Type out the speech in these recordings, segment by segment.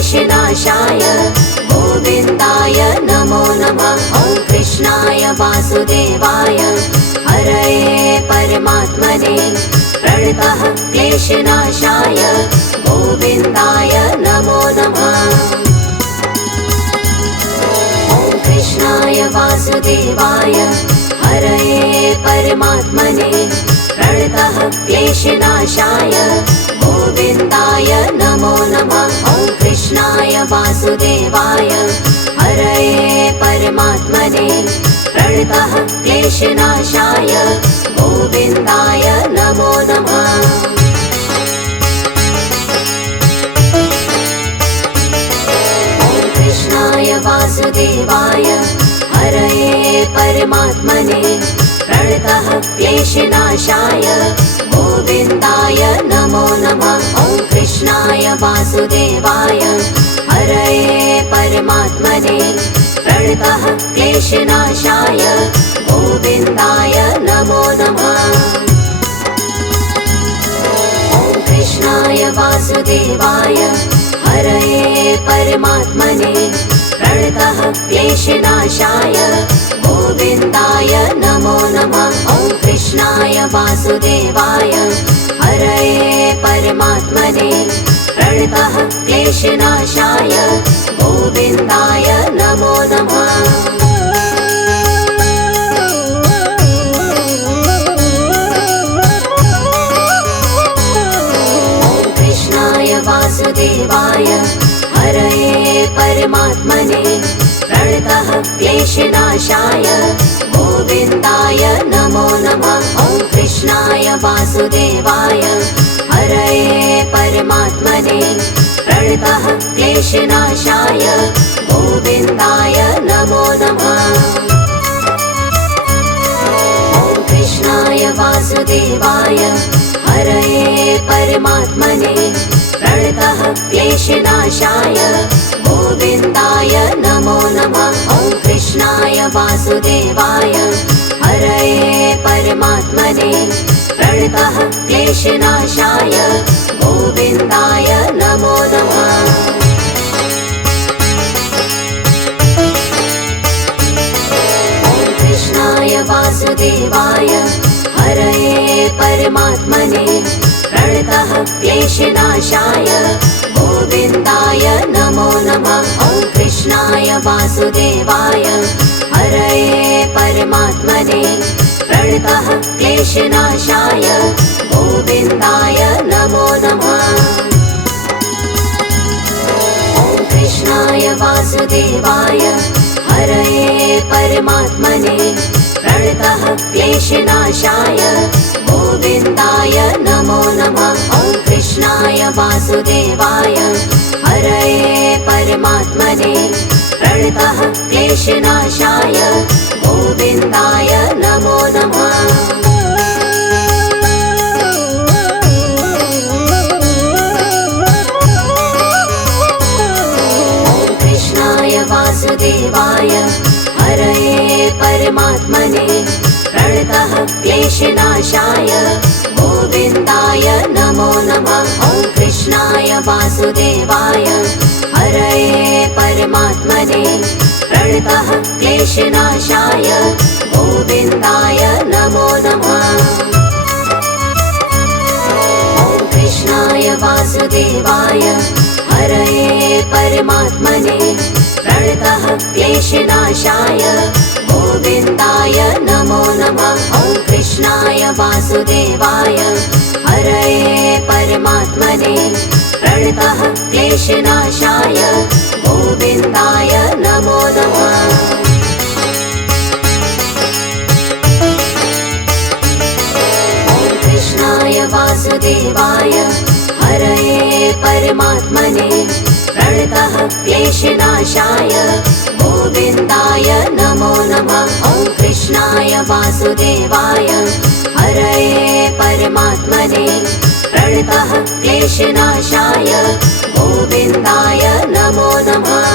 क्लेशनाशाय गोविन्दाय नमो नमः। ॐ कृष्णाय वासुदेवाय हरये परमात्मने प्रणतः क्लेशनाशाय गोविन्दाय नमो नमः। ॐ कृष्णाय वासुदेवाय हरये परमात्मने प्रणतः क्लेशनाशाय गोविन्दाय नमो नमः। ॐ कृष्णाय वासुदेवाय हरये परमात्मने प्रणतः क्लेशनाशाय गोविन्दाय नमो नमः। ॐ कृष्णाय वासुदेवाय हरये परमात्मने प्रणतः क्लेशनाशाय गोविन्दाय नमो नमः। ॐ कृष्णाय वासुदेवाय हरये परमात्मने प्रणतः क्लेशनाशाय गोविन्दाय नमो नमः। ॐ कृष्णाय वासुदेवाय हरये परमात्मने प्रणतः क्लेशनाशाय गोविन्दाय नमो नमः। ॐ कृष्णाय वासुदेवाय हरये परमात्मने प्रणतः क्लेशनाशाय गोविन्दाय नमो नमः। ॐ कृष्णाय वासुदेवाय हरये परमात्मने प्रणतः क्लेशनाशाय गोविन्दाय नमो नमः। ॐ कृष्णाय वासुदेवाय हरये परमात्मने प्रणतः क्लेशनाशाय गोविन्दाय नमो नमः। ॐ कृष्णाय वासुदेवाय हरये परमात्मने प्रणतः क्लेशनाशाय गोविन्दाय नमो नमः। ॐ कृष्णाय वासुदेवाय हरये परमात्मने प्रणतः क्लेशनाशाय गोविन्दाय नमो नमः। ॐ कृष्णाय वासुदेवाय हरये परमात्मने प्रणतः क्लेशनाशाय गोविन्दाय नमो नमः। ॐ कृष्णाय वासुदेवाय हरये परमात्मने प्रणतः क्लेशनाशाय गोविन्दाय नमो नमः। ॐ कृष्णाय वासुदेवाय हरये परमात्मने प्रणतः क्लेशनाशाय गोविन्दाय नमो नमः। ॐ कृष्णाय वासुदेवाय हरये परमात्मने प्रणतः क्लेशनाशाय गोविन्दाय नमो नमः। ॐ कृष्णाय वासुदेवाय हरये परमात्मने प्रणतः क्लेशनाशाय गोविन्दाय नमो नमः। ॐ कृष्णाय वासुदेवाय हरये परमात्मने प्रणतः क्लेशनाशाय गोविन्दाय नमो नमः। ॐ कृष्णाय वासुदेवाय हरये परमात्मने प्रणतः क्लेशनाशाय गोविन्दाय नमो नमः। ॐ कृष्णाय वासुदेवाय हरये परमात्मने प्रणतः क्लेशनाशाय गोविन्दाय नमो नमः। ॐ कृष्णाय वासुदेवाय हरये परमात्मने प्रणतः क्लेशनाशाय गोविन्दाय नमो नमः। ॐ कृष्णाय वासुदेवाय हरये परमात्मने प्रणतः क्लेशनाशाय गोविन्दाय नमो नमः।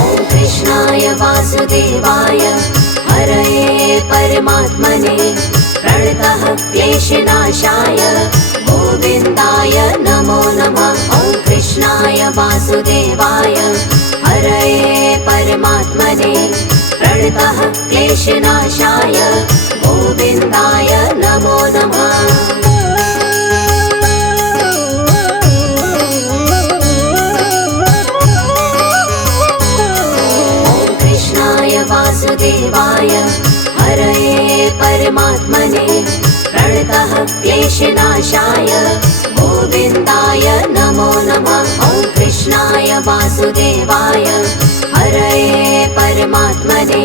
ॐ कृष्णाय वासुदेवाय हरये परमात्मने प्रणतः क्लेशनाशाय गोविन्दाय नमो नमः। वासुदेवाय हरये परमात्मने प्रणतः क्लेशनाशाय गोविन्दाय नमो नमः। वासुदेवाय हरये परमात्मने प्रणतः क्लेशनाशाय गोविन्दाय नमो नमः। ॐ कृष्णाय वासुदेवाय हरये परमात्मने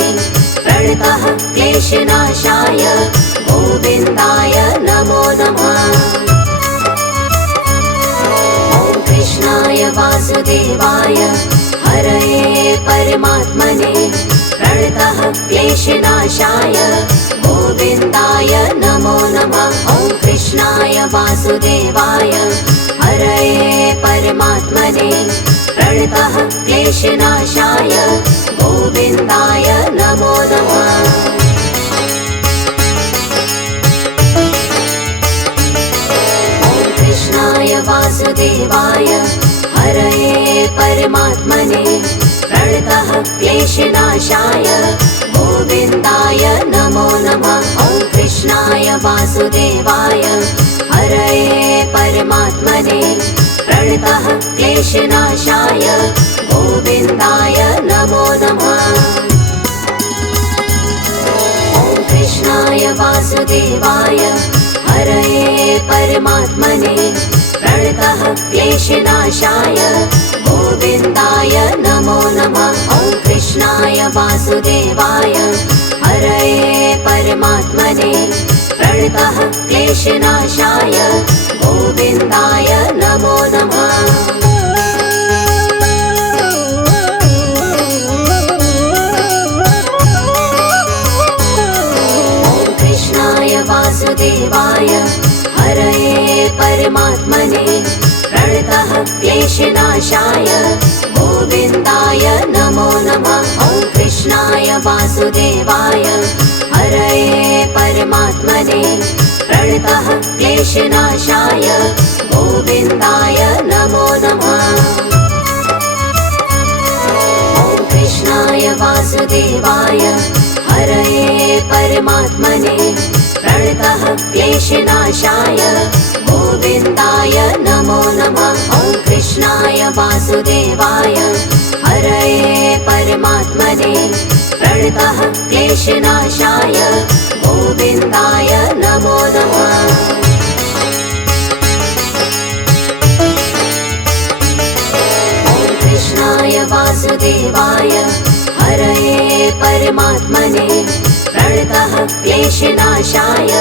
प्रणतः क्लेशनाशाय गोविन्दाय नमो नमः। ॐ कृष्णाय वासुदेवाय हरये परमात्मने प्रणतः क्लेशनाशाय गोविन्दाय नमो नमः। ॐ कृष्णाय वासुदेवाय हरये परमात्मने प्रणतः क्लेशनाशाय गोविन्दाय नमो नमः। ॐ कृष्णाय वासुदेवाय हरये परमात्मने प्रणतः क्लेशनाशाय गोविन्दाय नमो नमः। ॐ कृष्णाय वासुदेवाय हरये परमात्मने प्रणतः क्लेशनाशाय गोविन्दाय नमो नमः। ॐ कृष्णाय वासुदेवाय हरये परमात्मने प्रणतः क्लेशनाशाय गोविन्दाय नमो नमः। ॐ कृष्णाय वासुदेवाय हरये परमात्मने प्रणतः क्लेशनाशाय गोविन्दाय नमो नमः। ॐ कृष्णाय वासुदेवाय हरये परमात्मने प्रणतः क्लेशनाशाय गोविन्दाय नमो नमः। ॐ कृष्णाय वासुदेवाय हरये परमात्मने प्रणतः क्लेशनाशाय गोविन्दाय नमो नमः। ॐ कृष्णाय वासुदेवाय हरये परमात्मने प्रणतः क्लेशनाशाय गोविन्दाय नमो नमः। ॐ कृष्णाय वासुदेवाय हरये परमात्मने प्रणतः क्लेशनाशाय गोविन्दाय नमो नमः। ॐ कृष्णाय वासुदेवाय हरये परमात्मने प्रणतः क्लेशनाशाय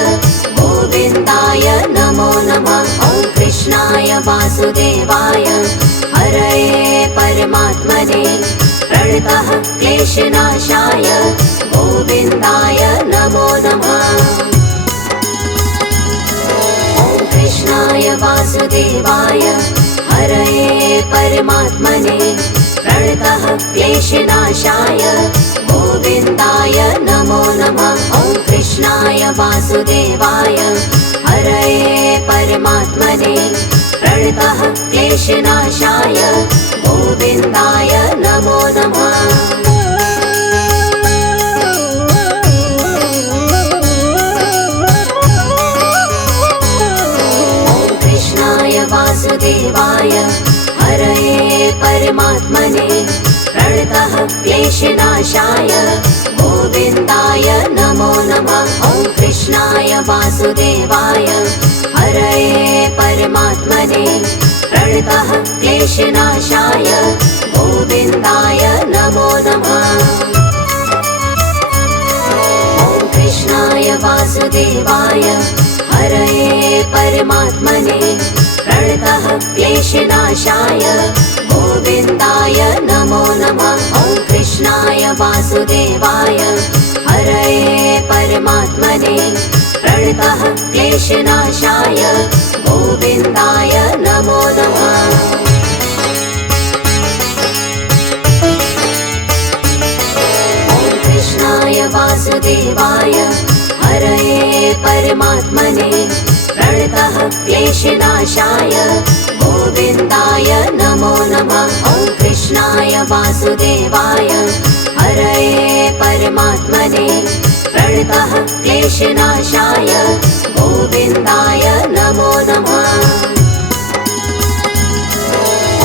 गोविन्दाय नमो नमः। ॐ कृष्णाय वासुदेवाय हरये परमात्मने प्रणतः क्लेशनाशाय गोविन्दाय नमो नमः। ॐ कृष्णाय वासुदेवाय हरये परमात्मने प्रणतः क्लेशनाशाय गोविन्दाय नमो नमः। ॐ कृष्णाय वासुदेवाय हरये परमात्मने प्रणतः क्लेशनाशाय गोविन्दाय नमो नमः। ॐ कृष्णाय वासुदेवाय हरये परमात्मने प्रणतः क्लेशनाशाय गोविन्दाय नमो नमः। ॐ कृष्णाय वासुदेवाय हरये परमात्मने प्रणतः क्लेशनाशाय गोविन्दाय नमो नमः। ॐ कृष्णाय वासुदेवाय हरये परमात्मने प्रणतः क्लेशनाशाय गोविन्दाय नमो नमः। ॐ कृष्णाय वासुदेवाय हरये परमात्मने प्रणतः क्लेशनाशाय गोविन्दाय नमो नमः। ॐ कृष्णाय वासुदेवाय हरये परमात्मने प्रणतः क्लेशनाशाय गोविन्दाय नमो नमः। ॐ वासुदेवाय हरये परमात्मने प्रणतः क्लेशनाशाय गोविन्दाय नमो नमः।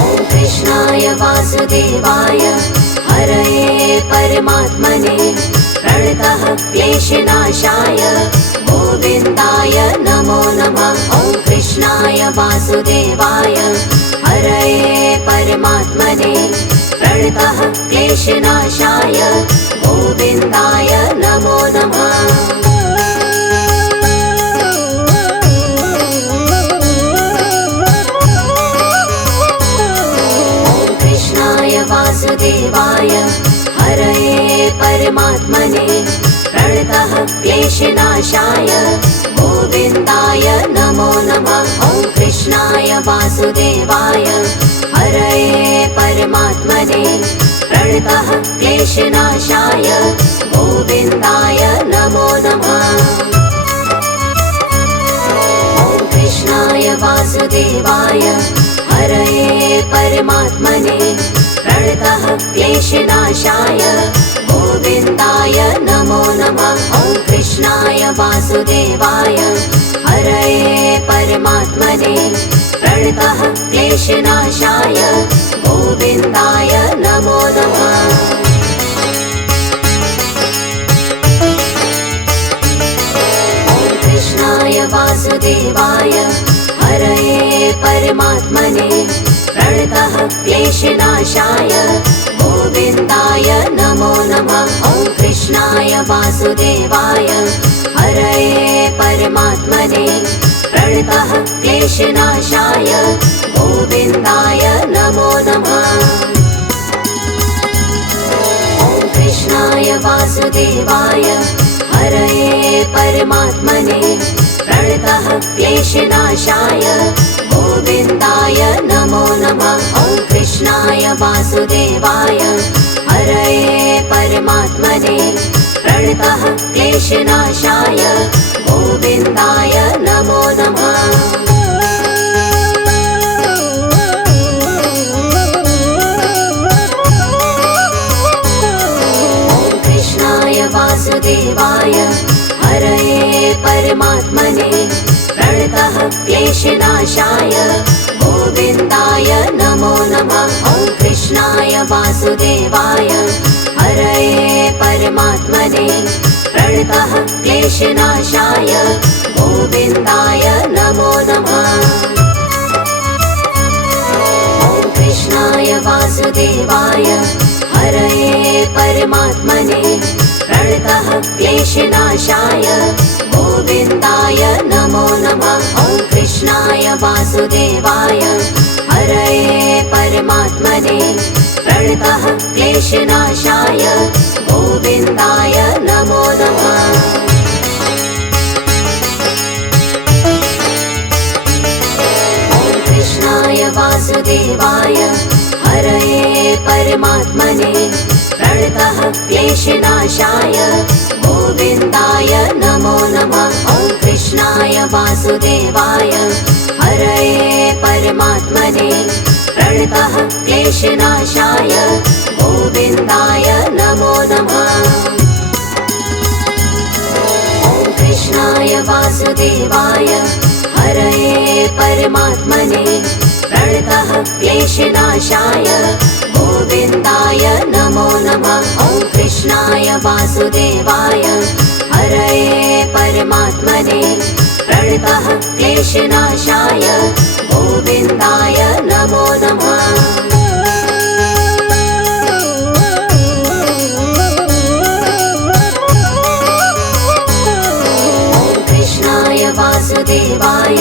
ॐ कृष्णाय वासुदेवाय हरये परमात्मने प्रणतः क्लेशनाशाय गोविन्दाय नमो नमः। ॐ कृष्णाय वासुदेवाय हरये परमात्मने प्रणतः क्लेशनाशाय गोविन्दाय नमो नमः। ॐ कृष्णाय वासुदेवाय हरये परमात्मने प्रणतः क्लेशनाशाय गोविन्दाय नमो नमः। ॐ कृष्णाय वासुदेवाय हरये परमात्मने प्रणतः क्लेशनाशाय गोविन्दाय नमो नमः। ॐ कृष्णाय वासुदेवाय हरये परमात्मने प्रणतः क्लेशनाशाय गोविन्दाय नमो नमः। ॐ कृष्णाय वासुदेवाय हरये परमात्मने प्रणतः क्लेशनाशाय गोविन्दाय नमो नमः। ॐ कृष्णाय वासुदेवाय हरये परमात्मने प्रणतः क्लेशनाशाय गोविन्दाय नमो नमः। ॐ कृष्णाय वासुदेवाय हरये परमात्मने प्रणतः क्लेशनाशाय गोविन्दाय नमो नमः। ॐ कृष्णाय वासुदेवाय हरये परमात्मने प्रणतः क्लेशनाशाय गोविन्दाय नमो नमः। ॐ कृष्णाय वासुदेवाय हरये परमात्मने प्रणतः क्लेशनाशाय गोविन्दाय नमो नमः। ॐ कृष्णाय वासुदेवाय हरये परमात्मने प्रणतः क्लेशनाशाय गोविन्दाय नमो नमः। ॐ कृष्णाय वासुदेवाय हरये परमात्मने प्रणतः क्लेशनाशाय गोविन्दाय नमो नमः। ॐ कृष्णाय वासुदेवाय हरये परमात्मने प्रणतः क्लेशनाशाय गोविन्दाय नमो नमः। ॐ कृष्णाय वासुदेवाय हरये परमात्मने प्रणतः क्लेशनाशाय गोविन्दाय नमो नमः। ॐ कृष्णाय वासुदेवाय हरये परमात्मने प्रणतः क्लेशनाशाय गोविन्दाय नमो नमः। ॐ कृष्णाय वासुदेवाय हरये परमात्मने प्रणतः क्लेशनाशाय गोविन्दाय नमो नमः। ॐ कृष्णाय वासुदेवाय हरये परमात्मने प्रणतः क्लेशनाशाय गोविन्दाय नमो नमः। ॐ कृष्णाय वासुदेवाय हरये परमात्मने प्रणतः क्लेशनाशाय गोविन्दाय नमो नमः। ॐ कृष्णाय वासुदेवाय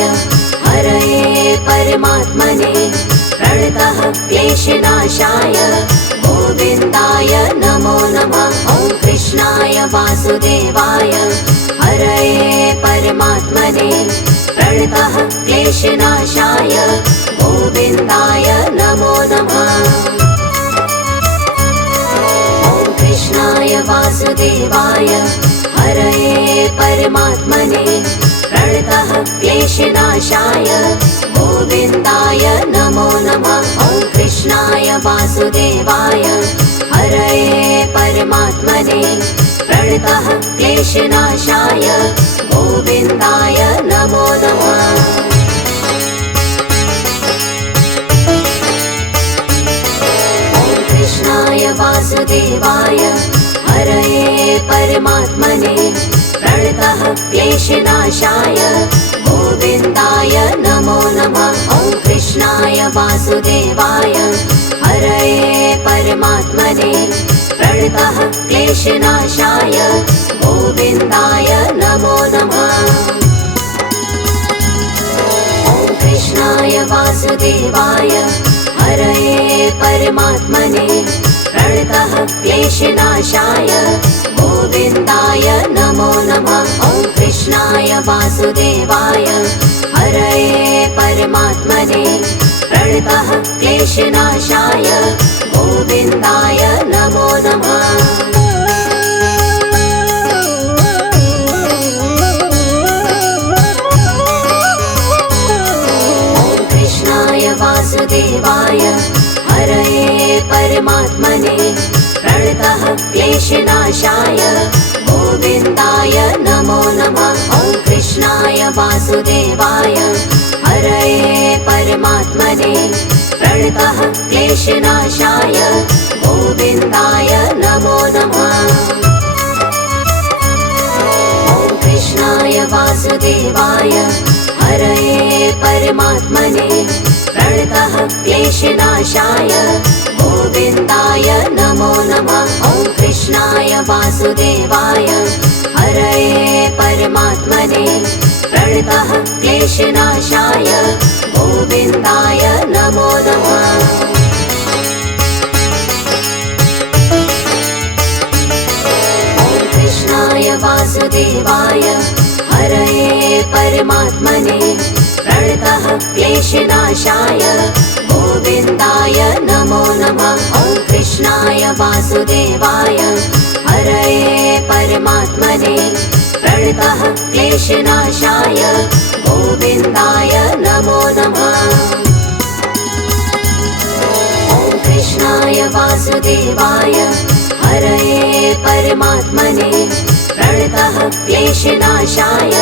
हरये परमात्मने प्रणतः क्लेशनाशाय गोविन्दाय नमो नमः। ॐ कृष्णाय वासुदेवाय हरये परमात्मने प्रणतः क्लेशनाशाय गोविन्दाय नमो नमः। ॐ कृष्णाय वासुदेवाय हरये परमात्मने प्रणतः क्लेशनाशाय गोविन्दाय नमो नमः। ॐ कृष्णाय वासुदेवाय वासुदेवाय हरये परमात्मने प्रणतः क्लेशनाशाय गोविन्दाय नमो नमः। कृष्णाय वासुदेवाय हरये परमात्मने प्रणतः क्लेशनाशाय गोविन्दाय नमो नमः। ॐ कृष्णाय वासुदेवाय हरये परमात्मने प्रणतः क्लेशनाशाय गोविन्दाय नमो नमः। ॐ कृष्णाय वासुदेवाय हरये परमात्मने प्रणतः क्लेशनाशाय गोविन्दाय नमो नमः। ॐ कृष्णाय वासुदेवाय हरये परमात्मने प्रणतः क्लेशनाशाय गोविन्दाय नमो नमः। वासुदेवाय हरये परमात्मने प्रणतः क्लेशनाशाय गोविन्दाय नमो नमः। ॐ कृष्णाय वासुदेवाय हरये परमात्मने प्रणतः क्लेशनाशाय गोविन्दाय नमो नमः। ॐ कृष्णाय वासुदेवाय हरये परमात्मने प्रणतः क्लेशनाशाय गोविन्दाय नमो नमः। ॐ कृष्णाय वासुदेवाय हरये परमात्मने प्रणतः क्लेशनाशाय गोविन्दाय नमो नमः। ॐ कृष्णाय वासुदेवाय हरये परमात्मने प्रणतः क्लेशनाशाय गोविन्दाय नमो नमः। ॐ कृष्णाय वासुदेवाय हरये परमात्मने प्रणतः क्लेशनाशाय गोविन्दाय नमो नमः। ॐ कृष्णाय वासुदेवाय हरये परमात्मने प्रणतः क्लेशनाशाय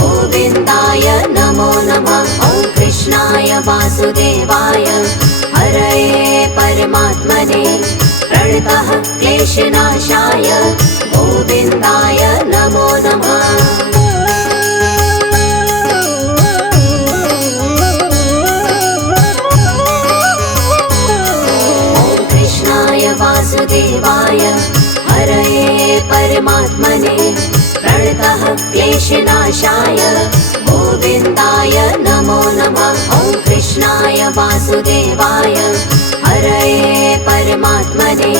गोविन्दाय नमो नमः। ॐ कृष्णाय वासुदेवाय हरये परमात्मने प्रणतः क्लेशनाशाय गोविन्दाय नमो नमः। ॐ कृष्णाय वासुदेवाय हरये परमात्मने प्रणतः क्लेशनाशाय गोविन्दाय नमो नमः। ॐ कृष्णाय वासुदेवाय हरये परमात्मने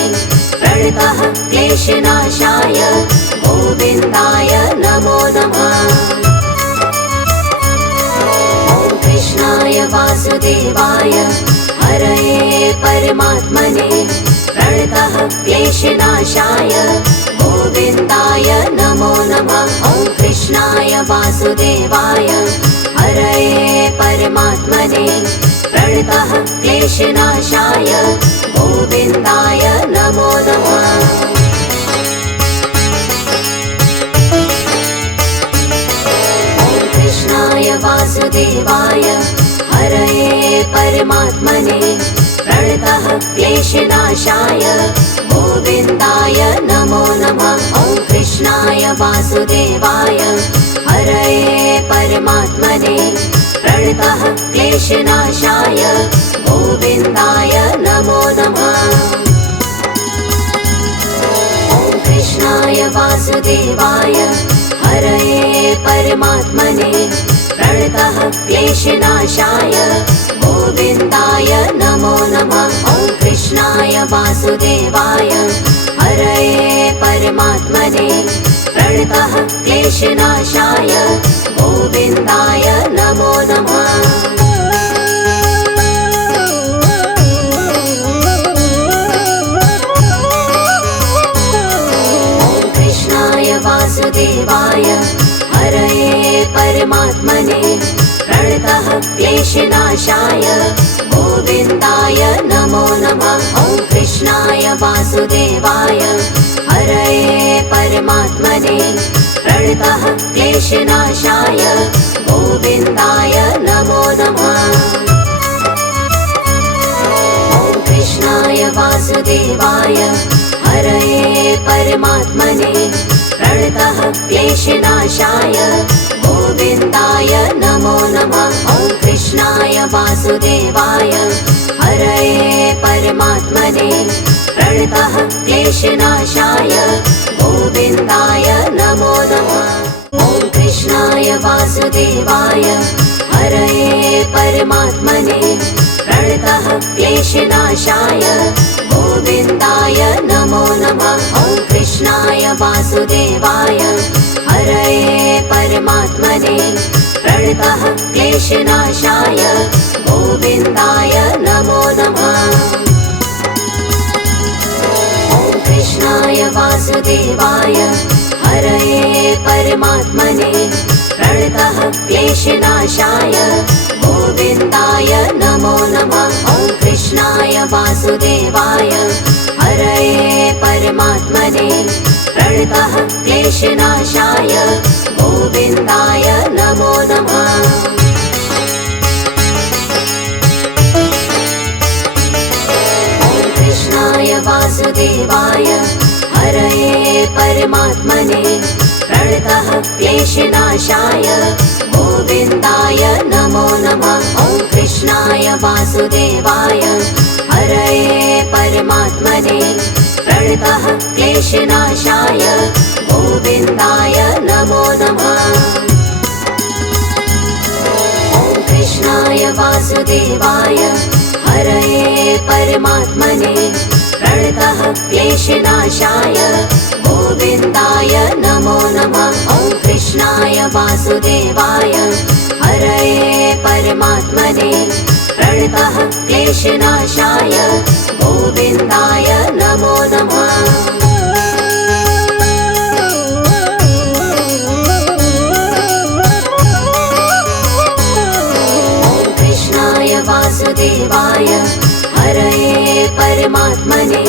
प्रणतः क्लेशनाशाय गोविन्दाय नमो नमः। ॐ कृष्णाय वासुदेवाय हरये परमात्मने प्रणतः क्लेशनाशाय गोविन्दाय नमो नमः। ॐ कृष्णाय वासुदेवाय हरये परमात्मने प्रणतः क्लेशनाशाय गोविन्दाय नमो नमः। ॐ कृष्णाय वासुदेवाय हरये परमात्मने प्रणतः क्लेशनाशाय गोविन्दाय नमो नमः। ॐ कृष्णाय वासुदेवाय हरये परमात्मने प्रणतः क्लेशनाशाय गोविन्दाय नमो नमः। ॐ कृष्णाय वासुदेवाय हरये परमात्मने प्रणतः क्लेशनाशाय गोविन्दाय नमो नमः। ॐ कृष्णाय वासुदेवाय हरये परमात्मने प्रणतः क्लेशनाशाय गोविन्दाय नमो नमः। ॐ कृष्णाय वासुदेवाय हरये परमात्मने प्रणतः क्लेशनाशाय गोविन्दाय नमो नमः। कृष्णाय वासुदेवाय हरये परमात्मने प्रणतः क्लेशनाशाय गोविन्दाय नमो नमः। ॐ कृष्णाय वासुदेवाय हरये परमात्मने प्रणतः क्लेशनाशाय गोविन्दाय नमो नमः। ॐ कृष्णाय वासुदेवाय हरये परमात्मने प्रणतः क्लेशनाशाय गोविन्दाय नमो नमः। ॐ कृष्णाय वासुदेवाय हरये परमात्मने प्रणतः क्लेशनाशाय गोविन्दाय नमो नमः। ॐ कृष्णाय वासुदेवाय हरये परमात्मने प्रणतः क्लेशनाशाय गोविन्दाय नमो नमः। ॐ कृष्णाय वासुदेवाय हरये परमात्मने प्रणतः क्लेशनाशाय गोविन्दाय नमो नमः। ॐ कृष्णाय वासुदेवाय हरये परमात्मने प्रणतः क्लेशनाशाय गोविन्दाय नमो नमः। ॐ कृष्णाय वासुदेवाय हरये परमात्मने प्रणतः क्लेशनाशाय गोविन्दाय नमो नमः। ॐ कृष्णाय वासुदेवाय हरये परमात्मने प्रणतः क्लेशनाशाय गोविन्दाय नमो नमः। ॐ कृष्णाय वासुदेवाय हरये परमात्मने प्रणतः क्लेशनाशाय गोविन्दाय नमो नमः। ॐ कृष्णाय वासुदेवाय हरये परमात्मने प्रणतः क्लेशनाशाय गोविन्दाय नमो नमः। ॐ कृष्णाय वासुदेवाय हरये परमात्मने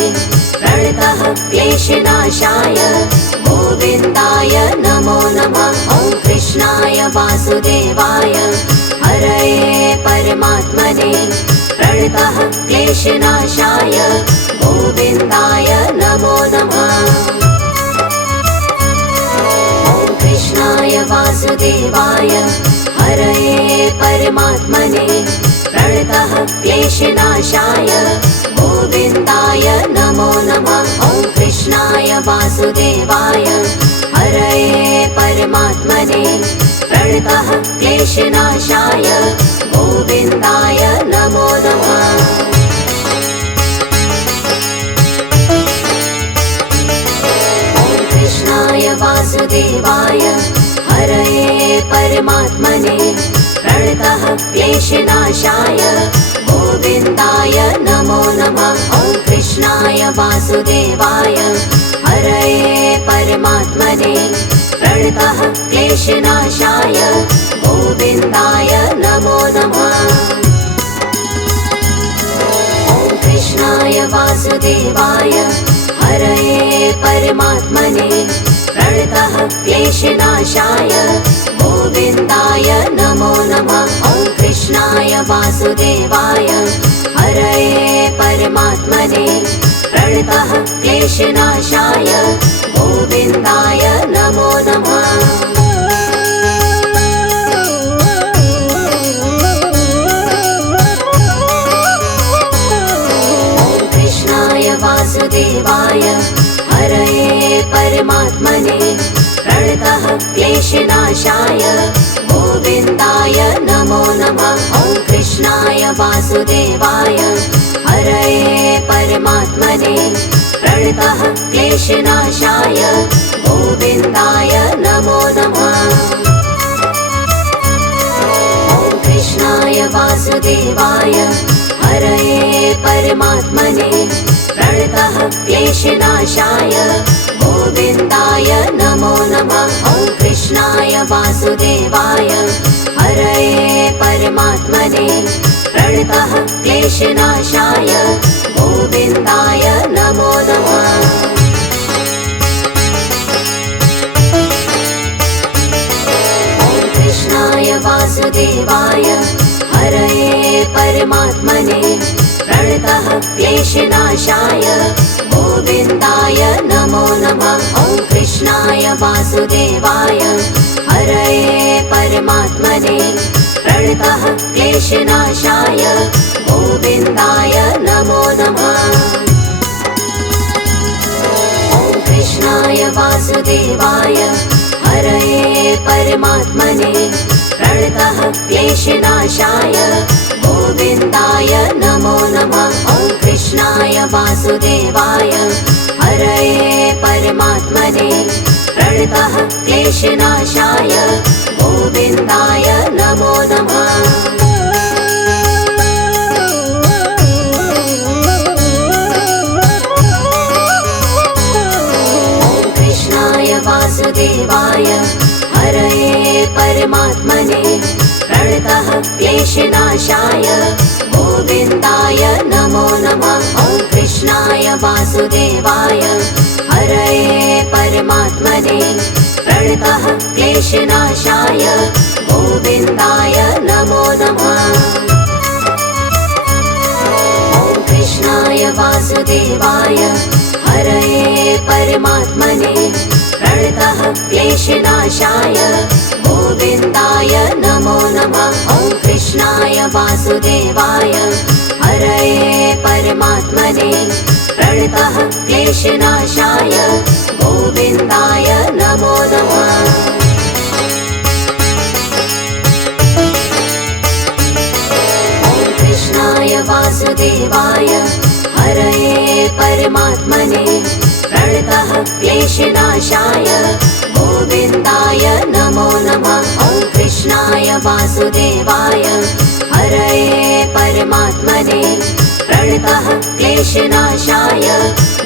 प्रणतः क्लेशनाशाय गोविन्दाय नमो नमः। ॐ कृष्णाय वासुदेवाय हरये परमात्मने प्रणतः क्लेशनाशाय गोविन्दाय नमो नमः। ॐ कृष्णाय वासुदेवाय हरये परमात्मने प्रणतः क्लेशनाशाय गोविन्दाय नमो नमः। ॐ कृष्णाय वासुदेवाय हरये परमात्मने प्रणतः क्लेशनाशाय गोविन्दाय नमो नमः। ॐ कृष्णाय वासुदेवाय हरये परमात्मने प्रणतः क्लेशनाशाय गोविन्दाय नमो नमः। ॐ कृष्णाय वासुदेवाय हरये परमात्मने प्रणतः क्लेशनाशाय गोविन्दाय नमो नमः। ॐ कृष्णाय वासुदेवाय हरये परमात्मने प्रणतः क्लेशनाशाय गोविन्दाय नमो नमः। ॐ कृष्णाय वासुदेवाय हरये परमात्मने प्रणतः क्लेशनाशाय गोविन्दाय नमो नमः। ॐ कृष्णाय वासुदेवाय हरये परमात्मने प्रणतः क्लेशनाशाय गोविन्दाय नमो नमः। ॐ कृष्णाय वासुदेवाय हरये परमात्मने प्रणतः क्लेशनाशाय गोविन्दाय नमो नमः। ॐ कृष्णाय वासुदेवाय हरये परमात्मने प्रणतः क्लेशनाशाय गोविन्दाय नमो नमः। ॐ कृष्णाय वासुदेवाय हरये परमात्मने प्रणतः क्लेशनाशाय गोविन्दाय नमो नमः। ॐ कृष्णाय वासुदेवाय हरये परमात्मने प्रणतः क्लेशनाशाय गोविन्दाय नमो नमः। ॐ कृष्णाय वासुदेवाय हरये परमात्मने प्रणतः क्लेशनाशाय गोविन्दाय नमो नमः। ॐ कृष्णाय वासुदेवाय हरये परमात्मने प्रणतः क्लेशनाशाय गोविन्दाय नमो नमः। ॐ कृष्णाय वासुदेवाय हरये परमात्मने प्रणतः क्लेशनाशाय गोविन्दाय नमो नमः। ॐ कृष्णाय वासुदेवाय हरये परमात्मने प्रणतः क्लेशनाशाय गोविन्दाय नमो नमः। ॐ कृष्णाय वासुदेवाय हरये परमात्मने प्रणतः क्लेशनाशाय गोविन्दाय नमो नमः। ॐ कृष्णाय वासुदेवाय हरये परमात्मने प्रणतः क्लेशनाशाय गोविन्दाय नमो नमः। ॐ कृष्णाय वासुदेवाय हरये परमात्मने प्रणतः क्लेशनाशाय गोविन्दाय नमो नमः। ॐ कृष्णाय वासुदेवाय हरये परमात्मने प्रणतः क्लेशनाशाय गोविन्दाय नमो नमः। ॐ कृष्णाय वासुदेवाय हरये परमात्मने प्रणतः क्लेशनाशाय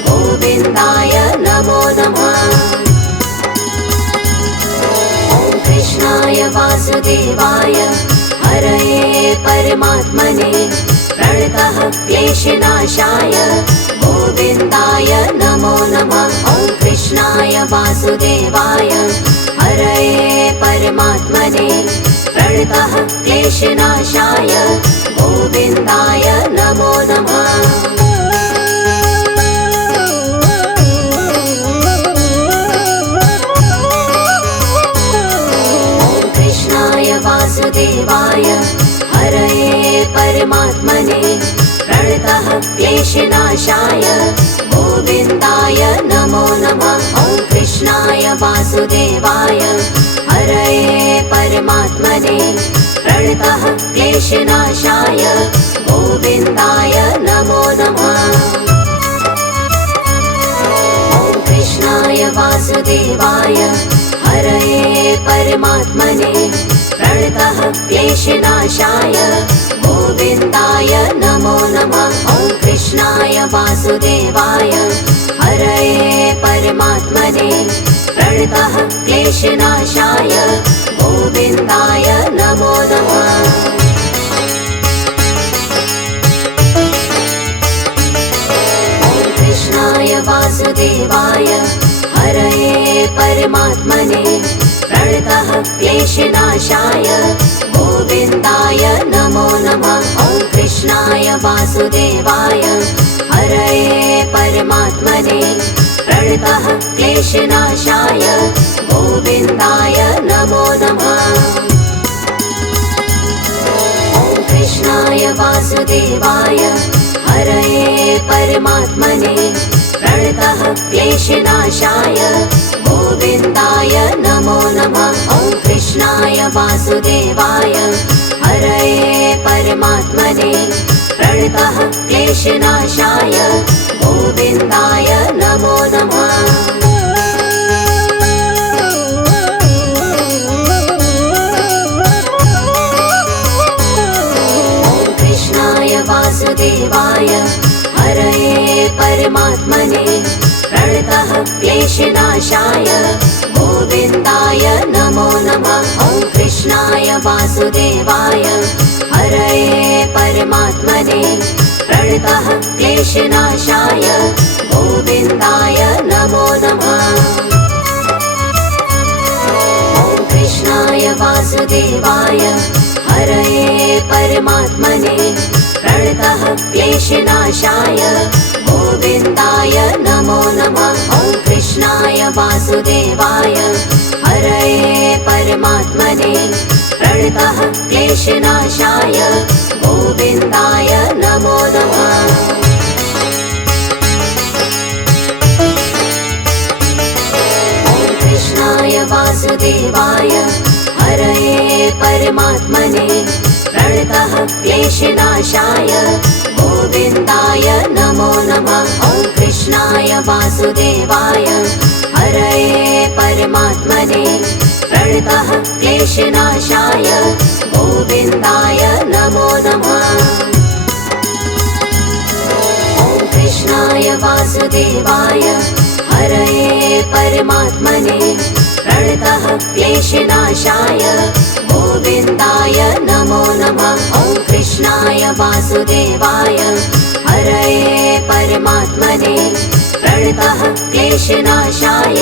गोविन्दाय नमो नमः। ॐ कृष्णाय वासुदेवाय हरये परमात्मने प्रणतः क्लेशनाशाय गोविन्दाय नमो नमः। ॐ कृष्णाय वासुदेवाय हरये परमात्मने प्रणतः क्लेशनाशाय गोविन्दाय नमो नमः। ॐ कृष्णाय वासुदेवाय हरये परमात्मने प्रणतः क्लेशनाशाय गोविन्दाय नमो नमः। ॐ कृष्णाय वासुदेवाय हरये परमात्मने प्रणतः क्लेशनाशाय गोविन्दाय नमो नमः। ॐ कृष्णाय वासुदेवाय हरये परमात्मने प्रणतः क्लेशनाशाय गोविन्दाय नमो नमः। ॐ कृष्णाय वासुदेवाय हरये परमात्मने प्रणतः क्लेशनाशाय गोविन्दाय नमो नमः। ॐ कृष्णाय वासुदेवाय हरये परमात्मने प्रणतः क्लेशनाशाय गोविन्दाय नमो नमः। ॐ कृष्णाय वासुदेवाय हरये परमात्मने प्रणतः क्लेशनाशाय गोविन्दाय नमो नमः। ॐ कृष्णाय वासुदेवाय हरये परमात्मने प्रणतः क्लेशनाशाय गोविन्दाय नमो नमः। ॐ कृष्णाय वासुदेवाय हरये परमात्मने प्रणतः क्लेशनाशाय गोविन्दाय नमो नमः। ॐ कृष्णाय वासुदेवाय हरये परमात्मने प्रणतः क्लेशनाशाय गोविन्दाय नमो नमः। ॐ कृष्णाय वासुदेवाय हरये परमात्मने प्रणतः प्रणतः क्लेशनाशाय गोविन्दाय नमो नमः। ॐ कृष्णाय वासुदेवाय हरये परमात्मने प्रणतः क्लेशनाशाय गोविन्दाय नमो नमः। ॐ कृष्णाय वासुदेवाय हरये परमात्मने प्रणतः क्लेशनाशाय गोविन्दाय नमो नमः। ॐ कृष्णाय वासुदेवाय हरये परमात्मने प्रणतः क्लेशनाशाय गोविन्दाय नमो नमः। ॐ कृष्णाय वासुदेवाय हरये परमात्मने प्रणतः क्लेशनाशाय गोविन्दाय नमो नमः। ॐ कृष्णाय वासुदेवाय हरये परमात्मने प्रणतः क्लेशनाशाय गोविन्दाय नमो नमः। ॐ कृष्णाय वासुदेवाय हरये परमात्मने प्रणतः क्लेशनाशाय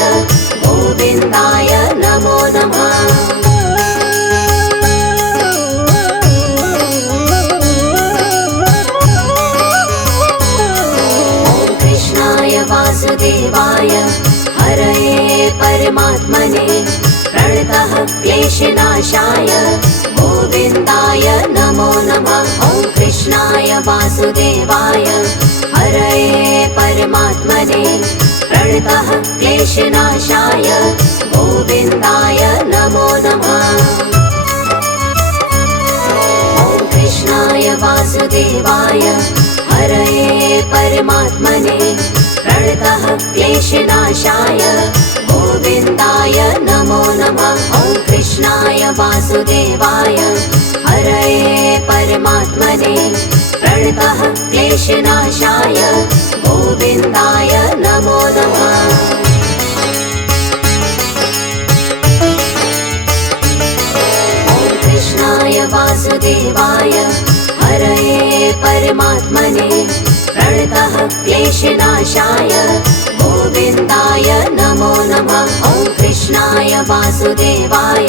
गोविन्दाय नमो नमः। ॐ कृष्णाय वासुदेवाय हरये परमात्मने प्रणतः क्लेशनाशाय गोविन्दाय नमो नमः। ॐ कृष्णाय वासुदेवाय हरये परमात्मने प्रणतः क्लेशनाशाय गोविन्दाय नमो नमः। ॐ कृष्णाय वासुदेवाय हरये परमात्मने प्रणतः क्लेशनाशाय गोविन्दाय नमो नमः। ॐ कृष्णाय वासुदेवाय हरये परमात्मने प्रणतः क्लेशनाशाय गोविन्दाय नमो नमः। ॐ कृष्णाय वासुदेवाय हरये परमात्मने प्रणतः क्लेशनाशाय गोविन्दाय नमो नमः। ॐ कृष्णाय वासुदेवाय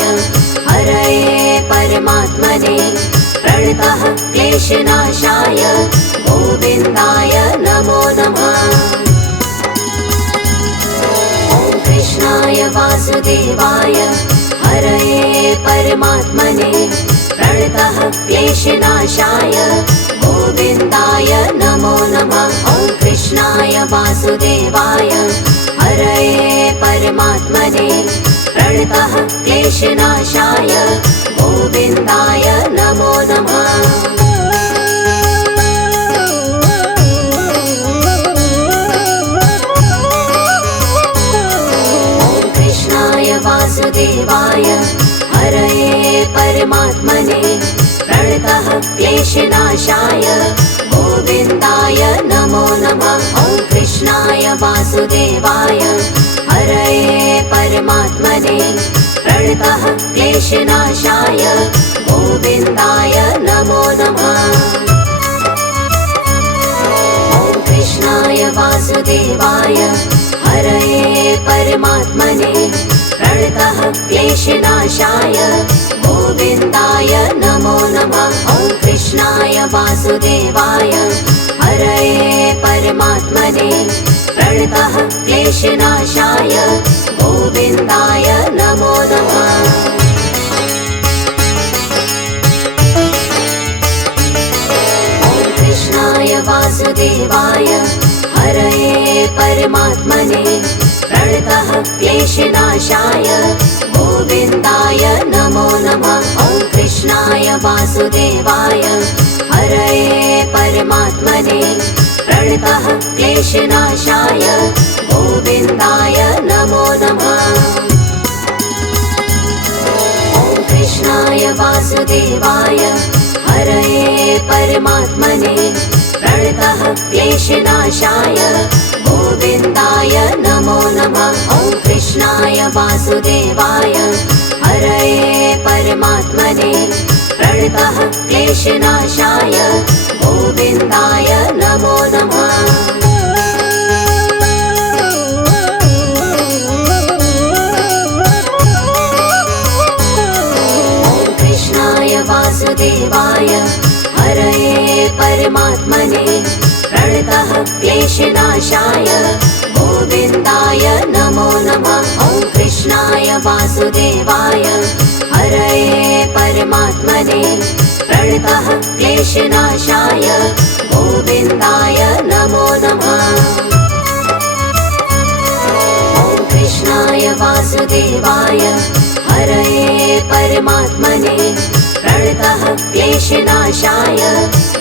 हरये परमात्मने प्रणतः क्लेशनाशाय गोविन्दाय नमो नमः। ॐ कृष्णाय वासुदेवाय हरये परमात्मने प्रणतः क्लेशनाशाय गोविन्दाय नमो नमः। ॐ कृष्णाय वासुदेवाय हरये परमात्मने प्रणतः क्लेशनाशाय गोविन्दाय नमो नमः। ॐ कृष्णाय वासुदेवाय हरये परमात्मने प्रणतः क्लेशनाशाय गोविन्दाय नमो नमः। ॐ कृष्णाय वासुदेवाय हरये परमात्मने प्रणतः क्लेशनाशाय गोविन्दाय नमो नमः। ॐ कृष्णाय वासुदेवाय हरये परमात्मने प्रणतः क्लेशनाशाय गोविन्दाय नमो नमः। ॐ कृष्णाय वासुदेवाय हरये परमात्मने प्रणतः क्लेशनाशाय गोविन्दाय नमो नमः। ॐ कृष्णाय वासुदेवाय हरये परमात्मने प्रणतः क्लेशनाशाय गोविन्दाय नमो नमः। ॐ कृष्णाय वासुदेवाय हरये परमात्मने प्रणतः क्लेशनाशाय गोविन्दाय नमो नमः। ॐ कृष्णाय वासुदेवाय हरये परमात्मने प्रणतः क्लेशनाशाय गोविन्दाय नमो नमः। ॐ कृष्णाय वासुदेवाय हरये परमात्मने प्रणतः क्लेशनाशाय गोविन्दाय नमो क्लेशनाशाय गोविन्दाय नमो नमः। ॐ कृष्णाय वासुदेवाय हरये परमात्मने प्रणतः क्लेशनाशाय गोविन्दाय नमो नमः। ॐ कृष्णाय वासुदेवाय हरये परमात्मने प्रणतः क्लेशनाशाय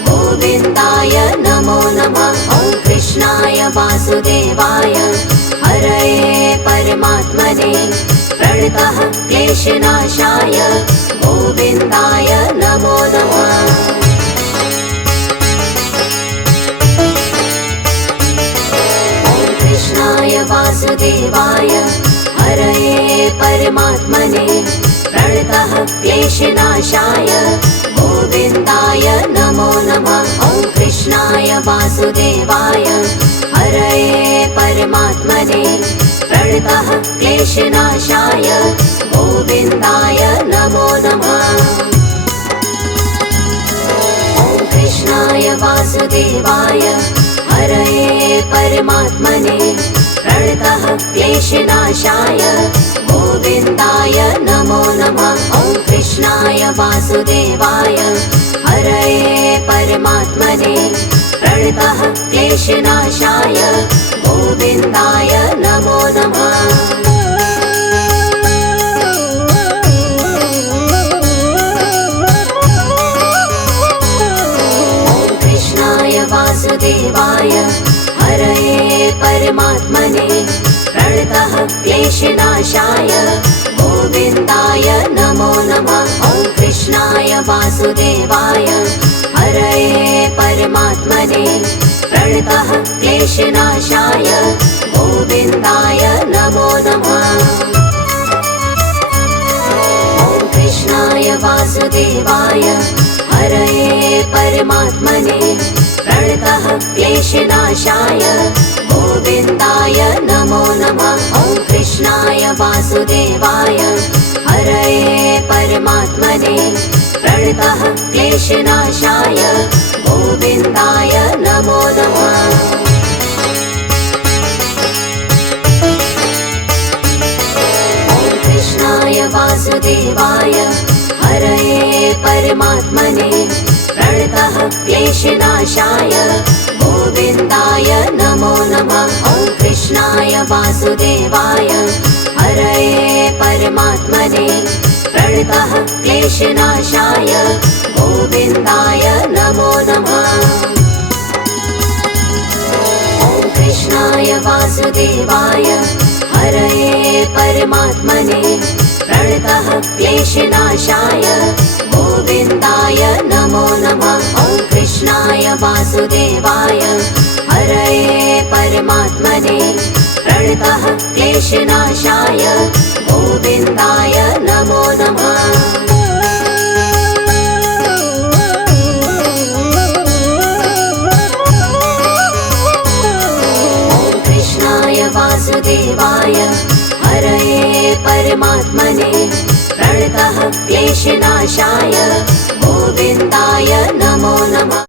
गोविन्दाय नमो नमः। ॐ कृष्णाय वासुदेवाय हरये परमात्मने प्रणतः क्लेशनाशाय गोविन्दाय नमो नमः। ॐ कृष्णाय वासुदेवाय हरये परमात्मने प्रणतः क्लेशनाशाय गोविन्दाय नमो नमः। ॐ कृष्णाय वासुदेवाय हरये परमात्मने प्रणतः क्लेशनाशाय गोविन्दाय नमो नमः। ॐ कृष्णाय वासुदेवाय हरये परमात्मने प्रणतः क्लेशनाशाय गोविन्दाय नमो नमः। ॐ कृष्णाय वासुदेवाय हरये परमात्मने प्रणतः क्लेशनाशाय गोविन्दाय नमो नमः। ॐ कृष्णाय वासुदेवाय हरये परमात्मने प्रणतः क्लेशनाशाय गोविन्दाय नमो नमः। ॐ कृष्णाय वासुदेवाय हरये परमात्मने प्रणतः क्लेशनाशाय गोविन्दाय नमो नमः। ॐ कृष्णाय वासुदेवाय हरये परमात्मने प्रणतः क्लेशनाशाय गोविन्दाय नमो नमः। ॐ कृष्णाय वासुदेवाय हरये परमात्मने प्रणतः क्लेशनाशाय गोविन्दाय नमो नमः। ॐ कृष्णाय वासुदेवाय हरये परमात्मने प्रणतः क्लेशनाशाय गोविन्दाय नमो नमः। ॐ कृष्णाय वासुदेवाय हरये परमात्मने प्रणतः क्लेशनाशाय गोविन्दाय नमो नमः। ॐ कृष्णाय वासुदेवाय हरये परमात्मने प्रणतः क्लेशनाशाय गोविन्दाय नमो नमः। ॐ कृष्णाय वासुदेवाय हरये परमात्मने प्रणतः क्लेशनाशाय गोविन्दाय नमो नमः। ॐ कृष्णाय वासुदेवाय हरये परमात्मने प्रणतः क्लेशनाशाय